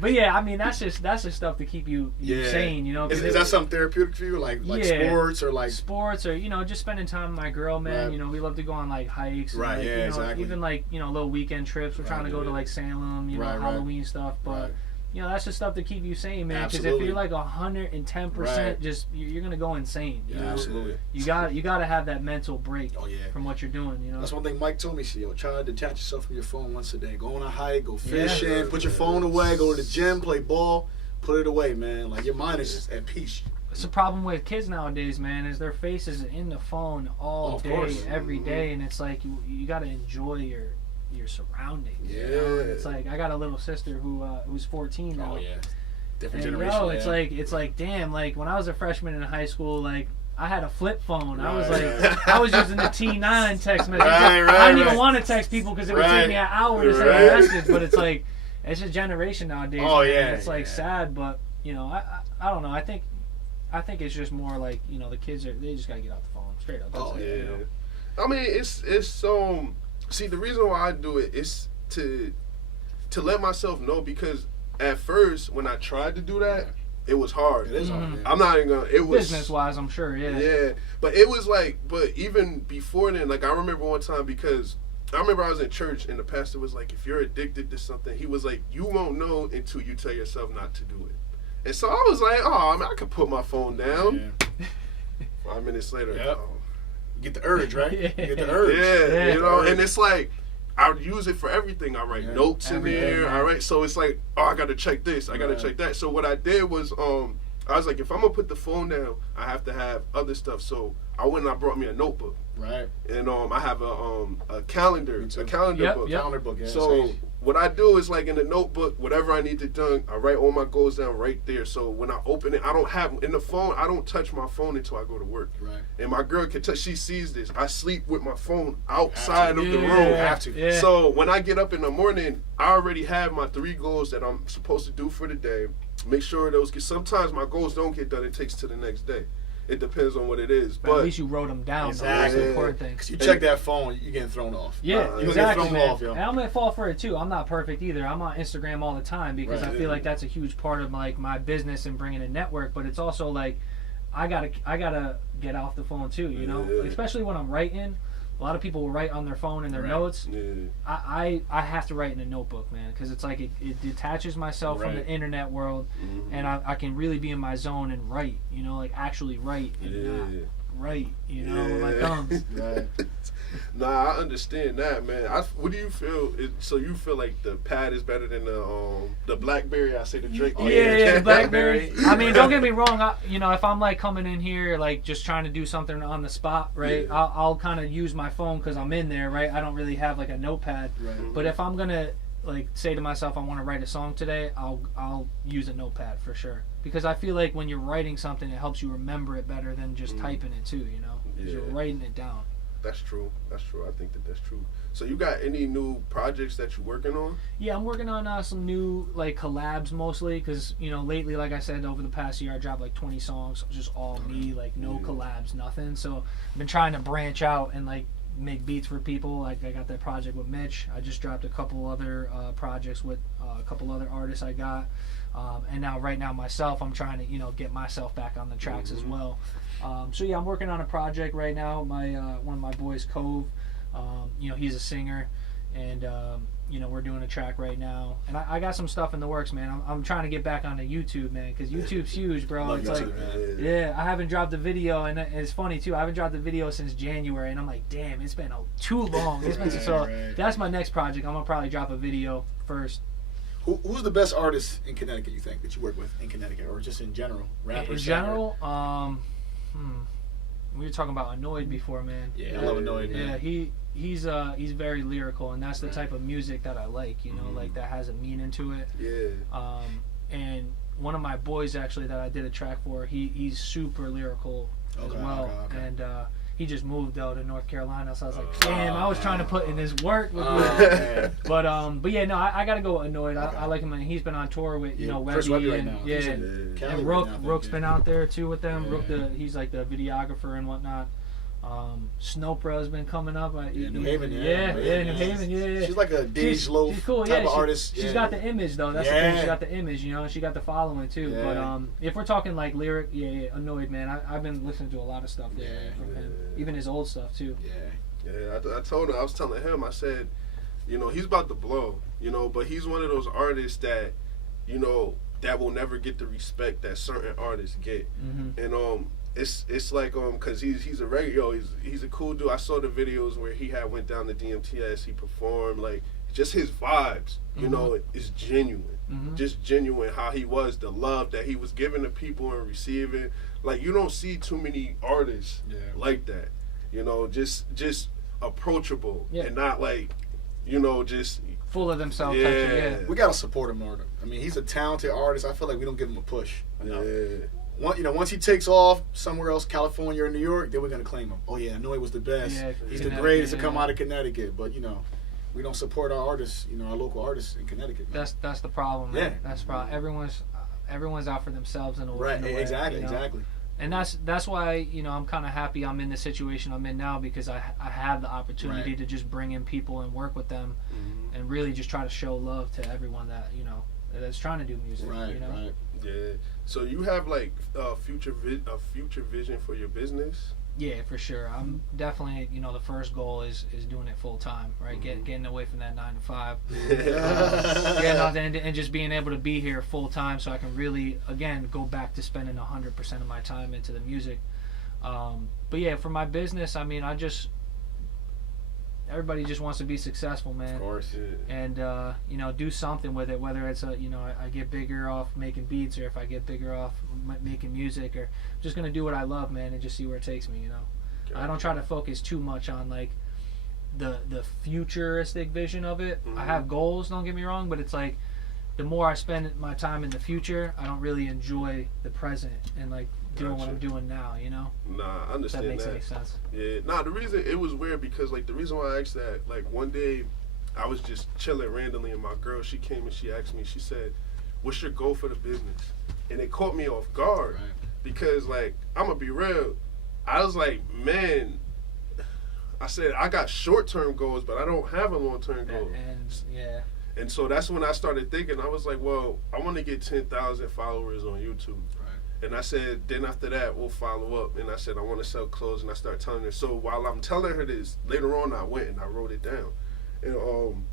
But yeah, I mean that's just stuff to keep you sane, you know. 'Cause Is that something therapeutic for you, like Yeah. sports or like? sports or just spending time with my girl, man. Right. You know, we love to go on like hikes. And, Right, like, yeah, exactly. Even like little weekend trips. We're trying to go to like Salem, Right, right. Halloween stuff, but. Right. That's just stuff to keep you sane, man. Because if Absolutely. you're like 110%, Right. just you're gonna go insane. You Yeah, know? absolutely. You got to have that mental break Oh yeah. from what you're doing. You know. That's one thing Mike told me. She try to detach yourself from your phone once a day. Go on a hike, go Yeah. fishing, put your phone away, go to the gym, play ball, put it away, man. Like your mind is just at peace. It's the problem with kids nowadays, man, is their face is in the phone all Of day, course. every Mhm. day, and it's like you got to enjoy your surroundings. You know? Yeah. It's like I got a little sister who's 14 now. Oh yeah. Different And generation. it's like damn, like when I was a freshman in high school, like I had a flip phone. I was Right. like, I was using the T9 text message. Right, I didn't even right. want to text people because it would Right. take me an hour to send Right. a message. But it's like, it's just generation nowadays. Oh, man. yeah, It's like yeah. sad, but I don't know. I think it's just more like the kids they just gotta get off the phone straight up. That's Oh, it, Yeah. you know? I mean, it's see, the reason why I do it is to let myself know, because at first when I tried to do that, it was hard. It is hard. Mhm. man. I'm not even gonna. It was Business wise, I'm sure. Yeah. Yeah, but it was like, but even before then, like I remember one time, because I remember I was in church and the pastor was like, if you're addicted to something, he was like, you won't know until you tell yourself not to do it. And so I was like, oh, I mean, I could put my phone down. Yeah. 5 minutes later, Yep. oh. You get the urge, right? You get the Yeah, urge. Yeah. you know, and it's like, I use it for everything. I write Yeah. notes in Everything, there. man. I write, so it's like, oh, I gotta check this. I gotta Right. check that. So what I did was, I was like, if I'm gonna put the phone down, I have to have other stuff. So I went and I brought me a notebook, Right. and I have a calendar, Me too. a calendar Yep, book. yep. Calendar book. Yeah. So same. what I do is, like, in the notebook, whatever I need to do, I write all my goals down right there. So when I open it, I don't have in the phone. I don't touch my phone until I go to work. Right. And my girl can touch. She sees this. I sleep with my phone outside of the Yeah. room. Have to. Yeah. So when I get up in the morning, I already have my 3 goals that I'm supposed to do for the day. Make sure those get. Sometimes my goals don't get done. It takes to the next day. It depends on what it is. But at least you wrote them down. Though. That's the Exactly. important thing. Cause you check that phone, you're getting thrown off. Yeah, You're gonna get exactly, thrown man. off, yo. And I'm gonna fall for it too. I'm not perfect either. I'm on Instagram all the time because Right. I feel like that's a huge part of like my business and bringing a network. But it's also like I gotta get off the phone too. You know, Yeah. especially when I'm writing. A lot of people will write on their phone in their Right. notes. Yeah. I have to write in a notebook, man, because it's like it detaches myself from Right. the internet world, Mhm. and I can really be in my zone and write. You know, like actually write and not Yeah. write. You know, with my Yeah. thumbs. Right. Nah, I understand that, man. What do you feel? So you feel like the pad is better than the BlackBerry? I say the Drake. Oh, Yeah, yeah. BlackBerry. I mean, don't get me wrong. If I'm like coming in here, like just trying to do something on the spot, right? Yeah. I'll kind of use my phone because I'm in there, right? I don't really have like a notepad. Right. But if I'm gonna like say to myself, I want to write a song today, I'll use a notepad for sure, because I feel like when you're writing something, it helps you remember it better than just typing it too. You know, because you're Yeah. writing it down. That's true. That's true. I think that's true. So you got any new projects that you're working on? Yeah, I'm working on some new like collabs mostly because lately, like I said, over the past year I dropped like 20 songs, just all me, like no Yeah. collabs, nothing. So I've been trying to branch out and like make beats for people. Like I got that project with Mitch. I just dropped a couple other projects with a couple other artists I got, and now right now myself, I'm trying to get myself back on the tracks as well. So yeah, I'm working on a project right now. My one of my boys, Cove, he's a singer, and we're doing a track right now. And I got some stuff in the works, man. I'm trying to get back onto YouTube, man, because YouTube's huge, bro. Love It's YouTube, like, man. yeah, I haven't dropped a video, and it's funny too. I haven't dropped a video since January, and I'm like, damn, it's been too long. It's been so. Right. That's my next project. I'm gonna probably drop a video first. Who's the best artist in Connecticut you think that you work with in Connecticut, or just in general? Rappers. In general, we were talking about Annoyed before, man. Yeah, I love Annoyed, man. Yeah, he's very lyrical, and that's the type of music that I like. Like that has a meaning to it. Yeah. And one of my boys actually that I did a track for, he's super lyrical as Okay, well, okay. and He just moved though to North Carolina, so I was like, damn, I was trying to put in his work with but yeah, no, I gotta go with Annoyed. I like him, and he's been on tour with Chris Webby Webby right now. and Rook's been out there too with them. Rook, he's like the videographer and whatnot. Snopra been coming up. New Haven, New Haven, yeah. She's like a Dej Loaf she's cool, type of artist. She's got the image though. That's the thing. She got the image, and she got the following too. Yeah. But if we're talking like lyric, Annoyed, man. I've been listening to a lot of stuff there from him, even his old stuff too. Yeah, I told him, I was telling him, I said, he's about to blow, but he's one of those artists that, that will never get the respect that certain artists get, and it's like because he's a regular, he's a cool dude. I saw the videos where he had went down to DMTS, he performed, like just his vibes, is genuine, just genuine how he was, the love that he was giving to people and receiving. Like you don't see too many artists like that, just approachable and not like, just full of themselves. We gotta support him more. I mean, he's a talented artist. I feel like we don't give him a push. Once he takes off somewhere else, California or New York, then we're gonna claim him. Oh yeah, Annoyed was the best. He's the greatest to come out of Connecticut. But we don't support our artists. Our local artists in Connecticut. Man. That's the problem. Man. That's the problem. Everyone's out for themselves in a way. Exactly. And that's why I'm kind of happy I'm in the situation I'm in now, because I have the opportunity to just bring in people and work with them, and really just try to show love to everyone that that's trying to do music. Right. Yeah. So you have like a future vision for your business? Yeah, for sure. I'm definitely the first goal is doing it full time, right? Getting away from that 9 to 5. And just being able to be here full time, so I can really again go back to spending 100% of my time into the music. But yeah, for my business, I mean, everybody just wants to be successful, man. Of course. And do something with it, whether it's I get bigger off making beats, or if I get bigger off making music, or just gonna do what I love, man, and just see where it takes me. I don't try to focus too much on like the futuristic vision of it. I have goals, don't get me wrong, but it's like the more I spend my time in the future, I don't really enjoy the present and like doing what I'm doing now, Nah, I understand that. If that makes any sense. Yeah, nah, the reason it was weird because like the reason why I asked that, like one day I was just chilling randomly and my girl, she came and she asked me, she said, what's your goal for the business? And it caught me off guard because like, I'm gonna be real, I was like, man, I said, I got short-term goals, but I don't have a long-term goal. And so that's when I started thinking, I was like, well, I want to get 10,000 followers on YouTube. And I said, then after that, we'll follow up. And I said, I want to sell clothes. And I started telling her. So while I'm telling her this, later on, I went and I wrote it down. And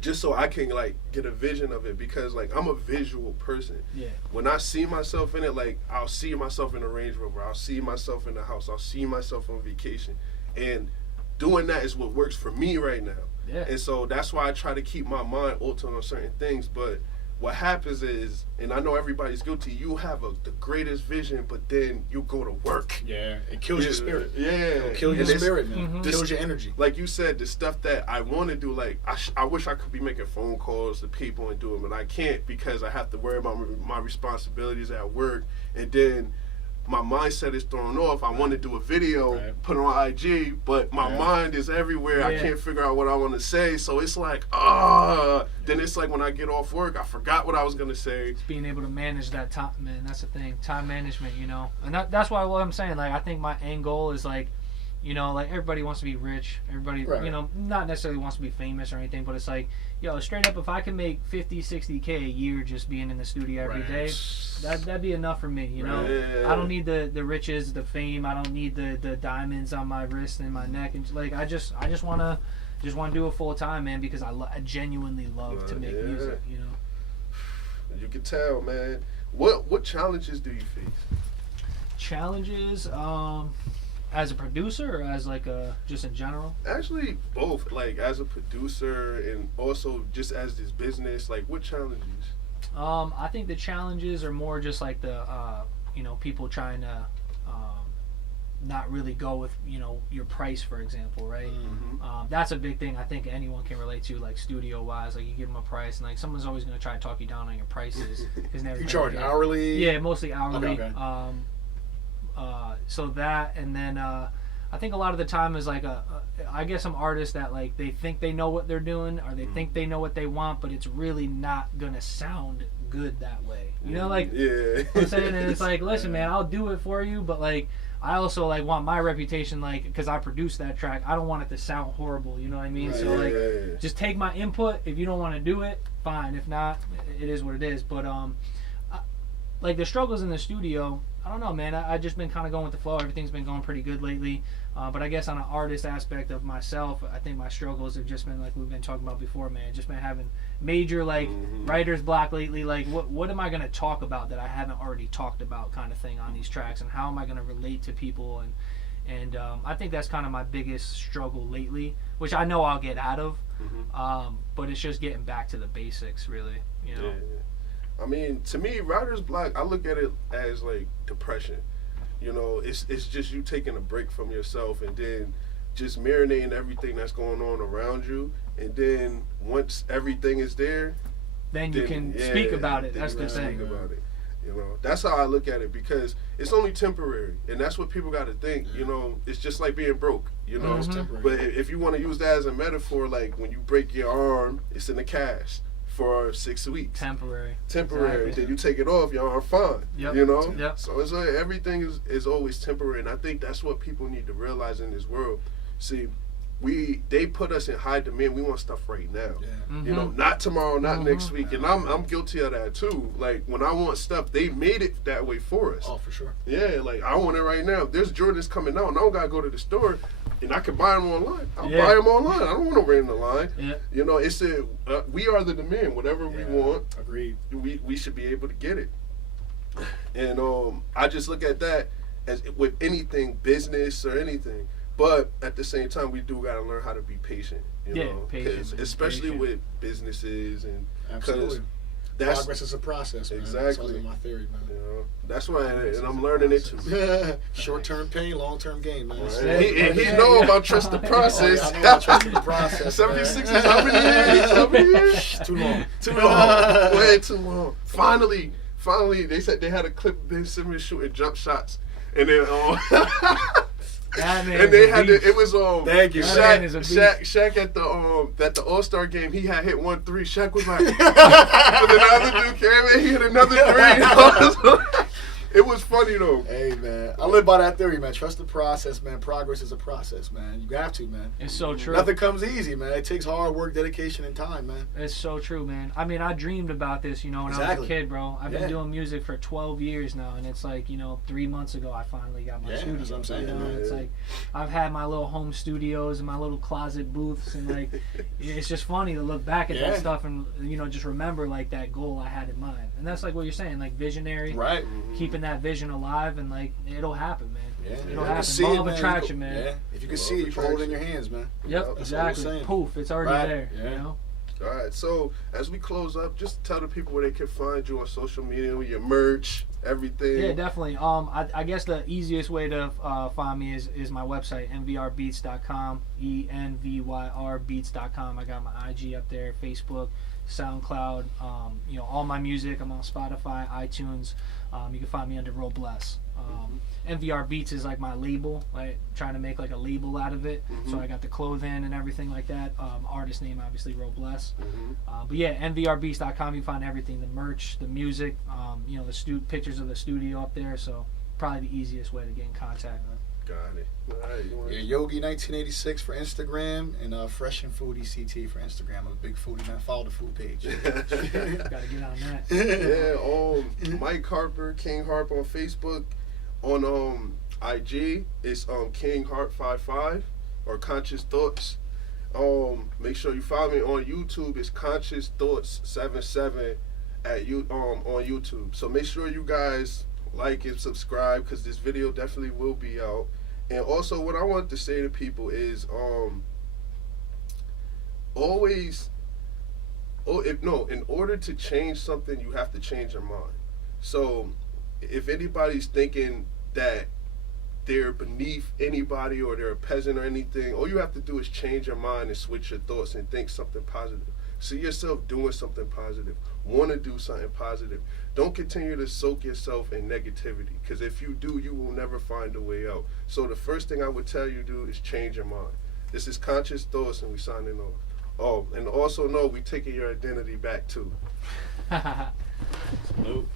just so I can, like, get a vision of it. Because, like, I'm a visual person. Yeah. When I see myself in it, like, I'll see myself in a Range Rover. I'll see myself in the house. I'll see myself on vacation. And doing that is what works for me right now. Yeah. And so that's why I try to keep my mind altered on certain things. But what happens is, and I know everybody's guilty, you have the greatest vision, but then you go to work. Yeah, it kills your spirit. Yeah. It'll kill your spirit, man. Kills your energy. Like you said, the stuff that I want to do, like, I wish I could be making phone calls to people and doing it, but I can't because I have to worry about my responsibilities at work. And then my mindset is thrown off. I want to do a video, put it on IG, but my mind is everywhere. I can't figure out what I want to say. So it's like, then it's like when I get off work, I forgot what I was going to say. It's being able to manage that time, man. That's the thing. Time management, And that's why what I'm saying, like, I think my end goal is like, like everybody wants to be rich. Everybody, not necessarily wants to be famous or anything, but it's like, straight up, if I can make 50, 60K a year just being in the studio every day, that'd be enough for me, I don't need the riches, the fame. I don't need the diamonds on my wrist and my neck. And like, I just want to do it full time, man, because I genuinely love to make music, You can tell, man. What challenges do you face? Challenges, as a producer or as like just in general? Actually, both. Like as a producer and also just as this business. Like what challenges? I think the challenges are more just like the people trying to not really go with your price, for example, right? That's a big thing I think anyone can relate to, like studio wise. Like you give them a price and like someone's always going to try to talk you down on your prices. You charge hourly? Yeah, mostly hourly. Okay. So that, and then I I think a lot of the time is like I guess some artists that like they think they know what they're doing or they think they know what they want, but it's really not gonna sound good that way. You know, like I'm saying, and it's like, listen, man, I'll do it for you, but like I also like want my reputation, like, because I produced that track. I don't want it to sound horrible. You know what I mean? Right, so like, just take my input. If you don't want to do it, fine. If not, it is what it is. But like the struggles in the studio, I don't know, man. I just been kind of going with the flow. Everything's been going pretty good lately. But I guess on an artist aspect of myself, I think my struggles have just been like we've been talking about before, man. Just been having major like writer's block lately. Like what am I gonna talk about that I haven't already talked about, kind of thing on these tracks, and how am I gonna relate to people? And I think that's kind of my biggest struggle lately, which I know I'll get out of. But it's just getting back to the basics, really. You know. I mean, to me, writer's block, I look at it as like depression. You know, it's just you taking a break from yourself and then just marinating everything that's going on around you. And then once everything is there, then you can speak about it. That's the thing. About it. You know, that's how I look at it, because it's only temporary, and that's what people got to think. You know, it's just like being broke. You know, but if you want to use that as a metaphor, like when you break your arm, it's in the cast for 6 weeks. Temporary. Exactly. Then you take it off, your arm fine. You know? So it's like everything is always temporary, and I think that's what people need to realize in this world. See, they put us in high demand. We want stuff right now. You know, not tomorrow, not next week. And I'm guilty of that too. Like when I want stuff, they made it that way for us. Oh, for sure. Yeah, like I want it right now. There's Jordans coming out, and I don't gotta go to the store. And I can buy them online. I'll buy them online. I don't want to wait in the line. You know, it's we are the demand. Whatever we want, agreed. We should be able to get it. And I just look at that as with anything, business or anything. But at the same time, we do got to learn how to be patient. You know, patient, especially with businesses and absolutely. Progress is a process, man. Exactly. That's my theory, man. You know, that's why, and I'm learning it too. Short-term pain, long-term gain, man. Right. He know about trust the process. I know about trust the process. 76 is how many years? How many years? Too long. Way too long. Finally, they said they had a clip of Ben Simmons shooting jump shots, and then and they had it was thank you. Shaq at the All-Star game, he had hit 1 3. Shaq was like, and then the other dude came in, he hit another 3. It was funny though. Hey man, I live by that theory, man. Trust the process, man. Progress is a process, man. You have to, man. It's so true. Nothing comes easy, man. It takes hard work, dedication, and time, man. It's so true, man. I mean, I dreamed about this, you know, when I was a kid, bro. I've been doing music for 12 years now, and it's like, you know, 3 months ago I finally got my studio. That's what I'm saying. You know? It's like I've had my little home studios and my little closet booths, and like it's just funny to look back at that stuff and, you know, just remember like that goal I had in mind. And that's like what you're saying, like visionary, right? Keeping that vision alive, and like it'll happen, man. It'll happen. See Law of it, attraction, man. Yeah. If you can see it, you can hold it in your hands, man. Yep, exactly. Poof, it's already there. You know. All right, so as we close up, just tell the people where they can find you on social media, with your merch, everything. Yeah, definitely. I guess the easiest way to find me is my website, nvrbeats.com, envyrbeats.com. I got my IG up there, Facebook, SoundCloud. You know, all my music. I'm on Spotify, iTunes. You can find me under Robless. NVR Beats is like my label, like trying to make like a label out of it. So I got the clothing and everything like that. Artist name obviously Robless. But yeah, nvrbeats.com, you find everything, the merch, the music, you know, the pictures of the studio up there. So probably the easiest way to get in contact. Got it. All right, Yogi 1986 for Instagram, and Fresh and Foodie CT for Instagram. I'm a big foodie, man. Follow the food page. Gotta get on that. Yeah, Mike Harper, King Harp on Facebook. On IG, it's King Harp 55 or Conscious Thoughts. Make sure you follow me on YouTube. It's Conscious Thoughts 77 on YouTube. So make sure you guys like and subscribe, because this video definitely will be out. And also, what I want to say to people is in order to change something, you have to change your mind. So if anybody's thinking that they're beneath anybody or they're a peasant or anything, all you have to do is change your mind and switch your thoughts and think something positive. See yourself doing something positive. Want to do something positive. Don't continue to soak yourself in negativity, because if you do, you will never find a way out. So the first thing I would tell you to do is change your mind. This is Conscious Thoughts, and we signing off. Oh, and also know we taking your identity back too. Salute.